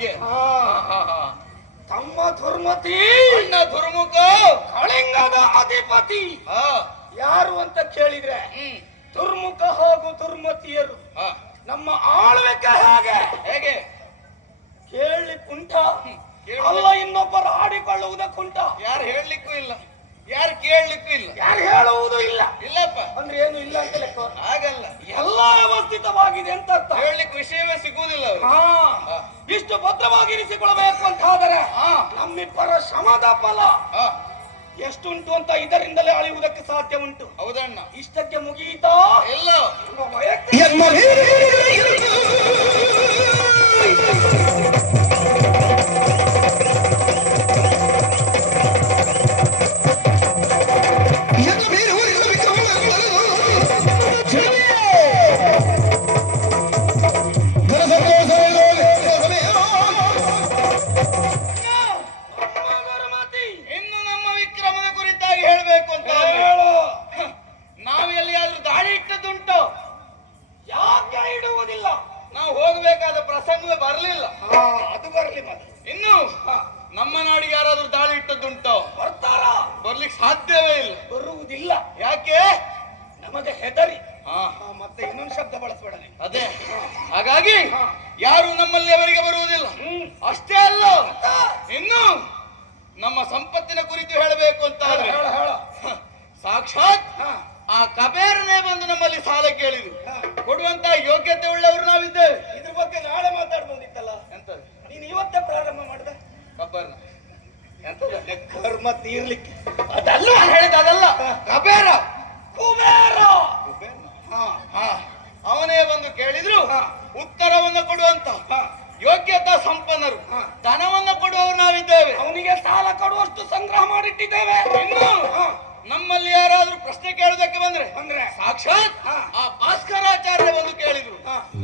ಹಾಗೆ. ತಮ್ಮ ದುರ್ಮತಿ ಅಣ್ಣ ದುರ್ಮುಖ ಕಳಿಂಗದ ಅಧಿಪತಿ. ಹಾ. ಯಾರು ಅಂತ ಕೇಳಿದ್ರೆ ದುರ್ಮುಖ ಹಾಗೂ ದುರ್ಮತಿಯರು ಹಾ. ನಮ್ಮ ಆಳ್ವಿಕೆ ಹೇಗೆ? ಹೇಗೆ? ಕೇಳಿ ಕುಂಟ ಅಲ್ಲ ಇನ್ನೊಬ್ಬರು ಆಡಿಕೊಳ್ಳುವುದ ಕುಂಟ ಯಾರು ಹೇಳಲಿಕ್ಕೂ ಇಲ್ಲ. ಯಾರು ಕೇಳಲಿಕ್ಕೂ ಇಲ್ಲ. ಯಾರು ಹೇಳುವುದು ಇಲ್ಲ. ಇಲ್ಲಪ್ಪ. ಅಂದ್ರೆ ಏನು ಇಲ್ಲ ಅಂತ ಲೆಕ್ಕ? ಆಗಲ್ಲ ಎಲ್ಲ ವ್ಯವಸ್ಥಿತವಾಗಿದೆ ಅಂತ ಹೇಳಲಿಕ್ಕೆ ವಿಷಯವೇ ಸಿಗುವುದಿಲ್ಲ ಹಾ. ಹಾ. ಭದ್ರವಾಗಿ ಇರಿಸಿಕೊಳ್ಳಬೇಕು ಅಂತ ಆದರೆ ನಮ್ಮಿಬ್ಬರ ಶ್ರಮದ ಫಲ ಹಾ. ಎಷ್ಟುಂಟು ಅಂತ ಇದರಿಂದಲೇ ಅಳೆಯುವುದಕ್ಕೆ ಸಾಧ್ಯ ಉಂಟು ಹೌದಣ್ಣ. ಇಷ್ಟಕ್ಕೆ ಮುಗಿಯಿತಾ? ಎಲ್ಲ. ತೀರ್ಲಿಕ್ಕೆ ಅದಲ್ಲ ಹೇಳಿದ ಅದಲ್ಲ. ಕಬೇರ. ಕುಬೇರ. ಹಾ, ಹಾ. ಅವನೇ ಬಂದು ಕೇಳಿದ್ರು. ಉತ್ತರವನ್ನು ಕೊಡುವಂತ ಯೋಗ್ಯತಾ ಸಂಪನ್ನರು. ಧನವನ್ನು ಕೊಡುವವರು ನಾವಿದ್ದೇವೆ. ಅವನಿಗೆ ಸಾಲ ಕೊಡುವಷ್ಟು ಸಂಗ್ರಹ ಮಾಡಿಟ್ಟಿದ್ದೇವೆ. ಇನ್ನು ನಮ್ಮಲ್ಲಿ ಯಾರಾದ್ರೂ ಪ್ರಶ್ನೆ ಕೇಳುವುದಕ್ಕೆ ಬಂದ್ರೆ ಅಂದ್ರೆ ಸಾಕ್ಷಾತ್. ಆ ಭಾಸ್ಕರಾಚಾರ್ಯ ಬಂದು ಕೇಳಿದ್ರು.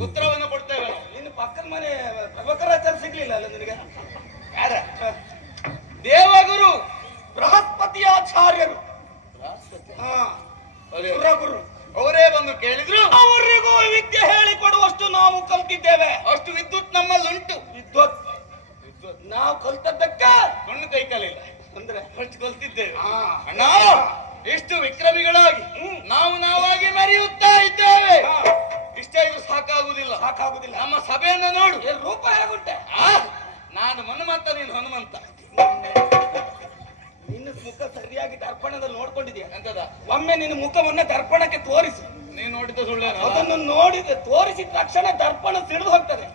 ಉತ್ತರವನ್ನು ಕೊಡ್ತೇವೆ. ಇನ್ನು ನಿನ್ನ ಪಕ್ಕದ ಮನೆ ಪ್ರಭಕರಾಚಾರ್ಯ ಸಿಗ್ಲಿಲ್ಲ ಅಲ್ಲ ನಿನಗೆ ಯಾರ ದೇವಗುರು ಬೃಹಸ್ಪತಿ ಆಚಾರ್ಯರು ಹಾ ಅವರೇ- ಬಂದು ಕೇಳಿದ್ರು. ಅವರಿಗೂ ವಿದ್ಯೆ ಹೇಳಿಕೊಡುವಷ್ಟು ನಾವು ಕಲ್ತಿದ್ದೇವೆ. ಅಷ್ಟು ವಿದ್ಯುತ್ ನಮ್ಮಲ್ಲುಂಟು ಉಂಟು. ವಿದ್ವತ್ ನಾವು ಕಲ್ತದ್ದಕ್ಕ ಕಣ್ಣು ಕೈ ಕಲಿಲ್ಲ. ಅಂದ್ರೆ? ಅಷ್ಟು ಕಲ್ತಿದ್ದೇವೆ. ಅಣ್ಣ ಎಷ್ಟು ವಿಕ್ರಮಿಗಳಾಗಿ ನಾವು ನಾವಾಗಿ ಮರೆಯುತ್ತಾ ಇದ್ದೇವೆ. ಇಷ್ಟೇ ಇಷ್ಟ ಇದು ಸಾಕಾಗುವುದಿಲ್ಲ. ಸಾಕಾಗುದಿಲ್ಲ ನಮ್ಮ ಸಭೆಯನ್ನ ನೋಡು. ರೂಪ ಹೇಗುಂಟೆ? ನಾನು ಹನುಮಂತ ನೀನು ಹನುಮಂತ. ನಿನ್ನ ಮುಖ ಸರಿಯಾಗಿ ದರ್ಪಣದಲ್ಲಿ ನೋಡ್ಕೊಂಡಿದ್ಯಾ? ಅಂತದ ಒಮ್ಮೆ ನಿನ್ನ ಮುಖವನ್ನ ದರ್ಪಣಕ್ಕೆ ತೋರಿಸು. ನೀನ್ ನೋಡಿದ ಸುಳ್ಳೇನು? ಅದನ್ನು ನೋಡಿದ ತೋರಿಸಿದ ತಕ್ಷಣ ದರ್ಪಣ ಸಿಡಿದು ಹೋಗ್ತದೆ.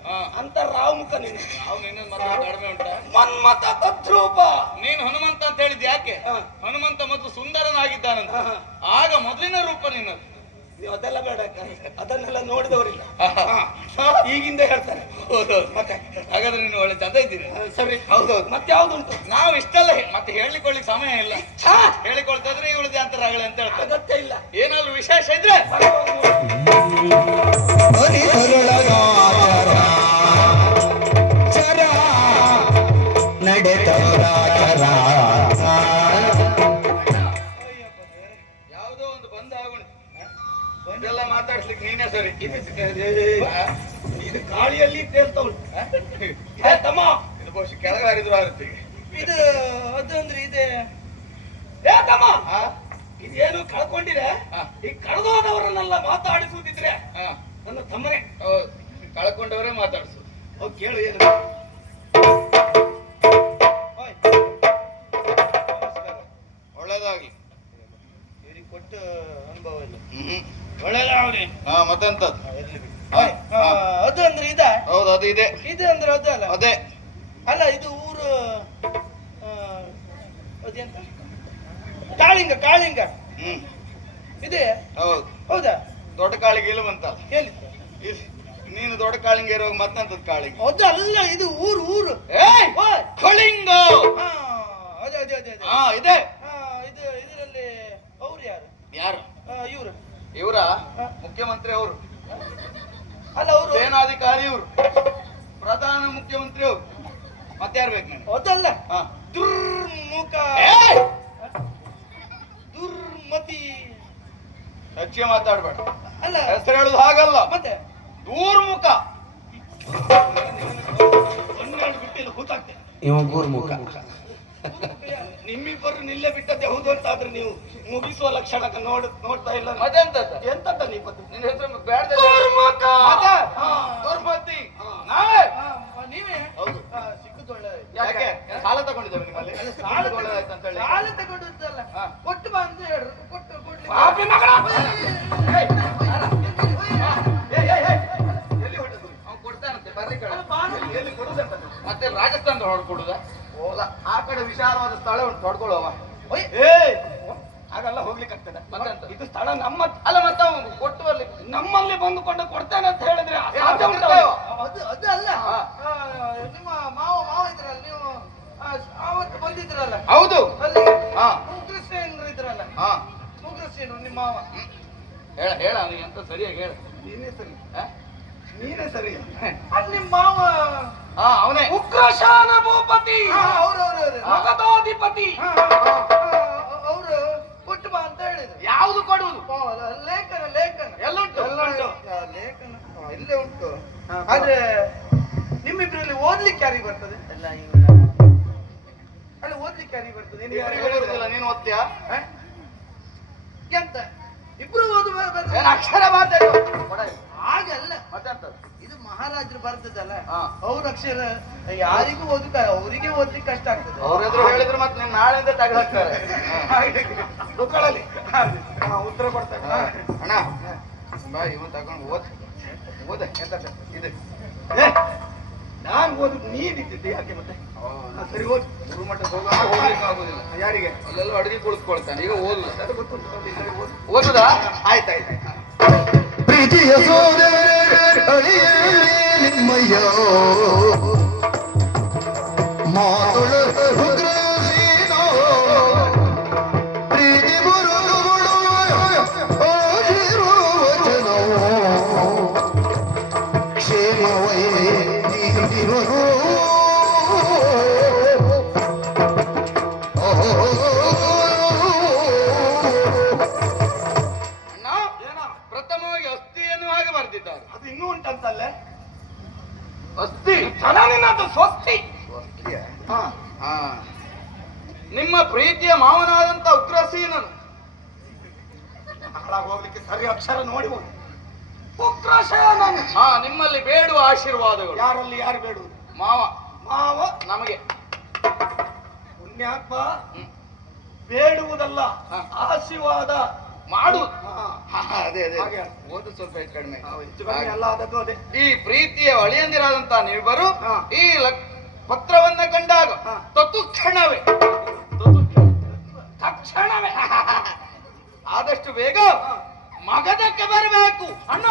ಅಂತ ರಾವ್ ಮುಖ ನೀನು ನಿನ್ನ ಮೊದಲು ಕಡಿಮೆ ಉಂಟಾ? ಮನ್ಮತ ತದ್ರೂಪ. ನೀನ್ ಹನುಮಂತ ಅಂತ ಹೇಳಿದ್ ಯಾಕೆ? ಹನುಮಂತ ಮತ್ತು ಸುಂದರನಾಗಿದ್ದಾನಂತ. ಆಗ ಮೊದಲಿನ ರೂಪ ನಿನ್ನದು. ಅದೆಲ್ಲ ಬೇಡ ಅದನ್ನೆಲ್ಲ ನೋಡಿದವರಿಲ್ಲ. ಈಗಿಂದ ಹೇಳ್ತಾರೆ. ಹೌದೌದು ಮತ್ತೆ? ಹಾಗಾದ್ರೆ ನೀನು ಒಳ್ಳೆ ಚಂದ ಇದ್ದೀರಿ. ಸರಿ. ಹೌದೌದು ಮತ್ತೆ ಯಾವ್ದುಂಟು? ನಾವು ಇಷ್ಟೆಲ್ಲ ಮತ್ತೆ ಹೇಳಿಕೊಳ್ಳಿಕ್ ಸಮಯ ಇಲ್ಲ. ಹೇಳಿಕೊಳ್ತಾದ್ರೆ ಇವಳದೆ ಅಂತರಾಗಳೆ ಅಂತ ಹೇಳ್ತಾರೆ. ಅಗತ್ಯ ಇಲ್ಲ. ಏನಾದ್ರು ವಿಶೇಷ ಇದ್ರೆ? ಬಂದೆಲ್ಲ ಮಾತಾಡ್ಸ್ಲಿಕ್ಕೆ ನೀನೇ ಸರಿ. ಇದು ಗಾಳಿಯಲ್ಲಿ ತೇಲ್ತಾ ಉಂಟು. ತಮ್ಮ! ಇದು ಬಹುಶಃ ಕೆಳಗೆ ಹರಿದ್ರು ಆಗುತ್ತೆ ಇದು ಅದಂದ್ರೆ ಇದೆ. ಏ ತಮ್ಮ! ಇದೇನು ಕಳ್ಕೊಂಡಿದೆ? ಹಾ. ಈ ಕಳೆದೋದವರನ್ನೆಲ್ಲ ಮಾತಾಡಿಸುತ್ತಿದ್ರೆ ಹಾ. ನನ್ನ ತಮ್ಮನೇ. ಹೌದು. ಕಳ್ಕೊಂಡವರೇ ಮಾತಾಡ್ಸು. ಕೇಳು ಏನು? ಹ್ಮ್ ಒಳ್ಳೆದಾವಣಿ ಹಾ ಅದು ಅಂದ್ರೆ ಇದ? ಹೌದು ಅದು ಇದೆ. ಇದು ಅಂದ್ರೆ ಅದು ಅಲ್ಲ? ಅದೇ. ಅಲ್ಲ ಇದು ಊರು ಆ, ಅದೆಂತ? ಕಾಳಿಂಗ ಕಾಳಿಂಗ. ಹ್ಮ್. ಇದೆ? ಹೌದು. ಹೌದಾ? ದೊಡ್ಡ ಕಾಳಿಗೆ ಇಲ್ಲ ಬಂತ ಹೇಳಿದ್ದು. ನೀನು ದೊಡ್ಡ ಕಾಳಿಂಗ ಇರುವಾಗ ಮತ್ತಂತದ್ ಕಾಳಿಂಗ. ಅದು ಅಲ್ಲ ಇದು ಊರು ಊರು. ಕಳಿಂಗ! ಅದೇ ಅದೇ ಅದೇ ಹಾ ಇದೆ. ಇದರಲ್ಲಿ ಅವ್ರು ಯಾರು? ಯಾರು? ಇವರು. ಇವರ ಮುಖ್ಯಮಂತ್ರಿ ಅವರು. ಅಲ್ಲ ಅವರು ಸೇನಾಧಿಕಾರಿ ಇವರು. ಪ್ರಧಾನ ಮುಖ್ಯಮಂತ್ರಿ ಅವರು. ಮತ್ತಾರು ಬೇಕು ನನಗೆ ಅದಲ್ಲ ದುರ್ಮುಖ ದುರ್ಮತಿ ಹೆಚ್ಚಿಗೆ ಮಾತಾಡ್ಬೇಡ. ಅಲ್ಲ ಹೆಸರು ಹೇಳುದು ಹಾಗಲ್ಲ. ಮತ್ತೆ? ದೂರ್ಮುಖ. ಇವ ಗೂರ್ಮುಖ ನಿಮ್ಮಿಬ್ಬರು ನಿಲ್ಲೇ ಬಿಟ್ಟದ್ದು ಹೌದು ಅಂತ ಆದ್ರೆ ನೀವು ಮುಗಿಸುವ ಲಕ್ಷಣ ನೋಡ್ ನೋಡ್ತಾ ಇಲ್ಲ ಮತ್ತೆಂತದ ಎಂತದ ನೀವು ನಿನ್ನ ಹೆಸರು ಬೇಡ ದುರ್ಮತಿ ನಾವೇ ಆ, ನೀವೇ ಹೌದು. ಆ, ಸಿಕ್ಕುದು ಒಳ್ಳೆ ಯಾಕೆ ಸಾಲ ತಗೊಂಡಿದ್ದೇವೆ ನಿಮ್ಮಲ್ಲಿ ಸಾಲ ಸಿಕ್ಕುದು ಅಂತ ಹೇಳಿ ಸಾಲ ತಗೊಂಡದ್ದಲ್ಲ ಕೊಟ್ಟು ಬಂದು ಹೇಳ್ರು ಕೊಟ್ಟು ಕೊಡ್ಲಿ ಪಾಪಿ ಮಗಳ! ಎಲ್ಲಿ ಹೊಡೆದು ಅವ್ನು ಕೊಡ್ತಾನಂತೆ, ಬರ್ರಿ ಕಡೆ. ಎಲ್ಲಿ ಕೊಡುದಂತದ್ದು? ಮತ್ತೆ ರಾಜಸ್ಥಾನದ ಹೊಡ್ಕೊಡುದ ಆ ಕಡೆ ವಿಶಾಲವಾದ ಸ್ಥಳ ಉಂಟು ಹೊಡ್ಕೊಳ್ಳುವ. ಏಯ್! ಹಾಗಲ್ಲ ಹೋಗ್ಲಿಕ್ಕೆ ಆಗ್ತದೆ ಇದು ಸ್ಥಳ ನಮ್ಮ ಅಲ್ಲ ಮತ್ತೆ ಕೊಟ್ಟು ಬರ್ಲಿ. ನಮ್ಮಲ್ಲಿ ಬಂದುಕೊಂಡು ಕೊಡ್ತೇನೆ ಅಂತ ಹೇಳಿದ್ರೆ ಅದು ಅದು ಅಲ್ಲ. ನಿಮ್ಮ ಮಾವ ಮಾವ ಇದ್ರಲ್ಲ ನೀವು ಅವತ್ತು ಬಂದಿದ್ರಲ್ಲ? ಹೌದು. ಅಲ್ಲಿ. ಉಗ್ರಸೇನರು ಇದ್ರಲ್ಲ? ಹಾ. ಮುಗ್ರಸೇನು ನಿಮ್ಮ ಮಾವ? ಹೇಳ ಹೇಳ ಅಂತ ಸರಿಯಾಗಿ ಹೇಳ. ನೀನೇ ಸರಿ ನೀನೇ ಸರಿ. ಅಲ್ಲಿ ನಿಮ್ಮ ಮಾವ. ಅವನೇ. ಉಗ್ರಶಾನ ಭೂಪತಿ. ಮಗಧಾಧಿಪತಿ ಅವರು ಕೊಟ್ಟು ಬಾ ಅಂತ ಹೇಳಿದ್ರು. ಯಾವುದು ಕೊಡುವುದು? ಲೇಖನ ಲೇಖನ. ಎಲ್ಲ ಉಂಟು. ಲೇಖನ. ಇಲ್ಲೇ ಉಂಟು. ಆದ್ರೆ ನಿಮ್ಮಿಬ್ರಲ್ಲಿ ಓದ್ಲಿಕ್ಕೆ ಯಾರಿಗೆ ಬರ್ತದೆ? ಅಲ್ಲ ಓದ್ಲಿಕ್ಕೆ ಯಾರಿಗೆ ಬರ್ತದೆ? ನೀನು ಓದ್ತೀಯಾ? ಎಂತ? ಇಬ್ರು ಓದು ಬ- ಬರ್ತದೆ. ಏನ್ ಅಕ್ಷರ ಮಾತಾಡು ಹಾಗಲ್ಲ. ಇದು ಮಹಾರಾಜರು ಬರ್ತದಲ್ಲ. ಅವ್ರ ಅಕ್ಷರ ಯಾರಿಗೂ ಓದಕ ಅವರಿಗೆ ಓದ್ಲಿಕ್ಕೆ ಕಷ್ಟ ಆಗ್ತದೆ. ಅವ್ರೆದ್ರು ಹೇಳಿದ್ರು ಮತ್ತೆ ನೀನ್ ನಾಳೆಯಿಂದ ತಗೊಳ್ತಾರೆ ಹಾಕ್ತಾರೆ. ದುಃಖಗಳಲ್ಲಿ ಉತ್ತರ ಕೊಡ್ತಾರೆ. ಅಣ್ಣ ಬಾ ಇವನ್ ತಗೊಂಡು ಓದ್. ಓದ ಎಂತ ಇದೆ. ನಾನ್ ಓದು ಇದ್ದಿದ್ದೆ ಯಾಕೆ ಮತ್ತೆ? ಸರಿ ಓದ್. ಗುರು ಮಟ್ಟಕ್ಕೆ ಹೋಗೋಣ ಹೋಗ್ಲಿಕ್ಕೆ ಆಗುದಿಲ್ಲ. ಯಾರಿಗೆ? ಅಲ್ಲೆಲ್ಲ ಅಡುಗೆ ಕುಳಿಸ್ಕೊಳ್ತಾನೆ. ಈಗ ಓದು ಓದುದಾ? ಆಯ್ತಾಯ್ತು ಪ್ರೀತಿಯ ಸೋದರಳಿಯಲ್ಲಿ ಪ್ರೀತಿಯ ಮಾವನಾದಂತ ಉಗ್ರಸೀನನು. ಹೋಗ್ಲಿಕ್ಕೆ ಸರಿ ಅಕ್ಷರ ನೋಡಿ ಹೋಗಿ. ಉಗ್ರಸೇನನು. ಹಾ ನಿಮ್ಮಲ್ಲಿ ಬೇಡುವ ಆಶೀರ್ವಾದಗಳು. ಯಾರಲ್ಲಿ ಯಾರು ಬೇಡುವುದು? ಮಾವ. ಮಾವ? ನಮಗೆ. ಪುಣ್ಯಾತ್ಮ ಬೇಡುವುದಲ್ಲ ಆಶೀರ್ವಾದ. ಮಾಡು ಅದೇ ಅದೇ. ಓದು ಸ್ವಲ್ಪ ಹೆಚ್ಚು ಕಡಿಮೆ. ಎಲ್ಲ ಆದದ್ದು ಅದೇ. ಈ ಪ್ರೀತಿಯ ಅಳಿಯಂದಿರಾದಂತ ನೀವಿಬ್ಬರು ಈ ಪತ್ರವನ್ನ ಕಂಡಾಗ ತತ್ಕ್ಷಣವೇ ತಕ್ಷಣವೇ ಆದಷ್ಟು ಬೇಗ ಮಗದಕ್ಕೆ ಬರಬೇಕು. ಅಣ್ಣ!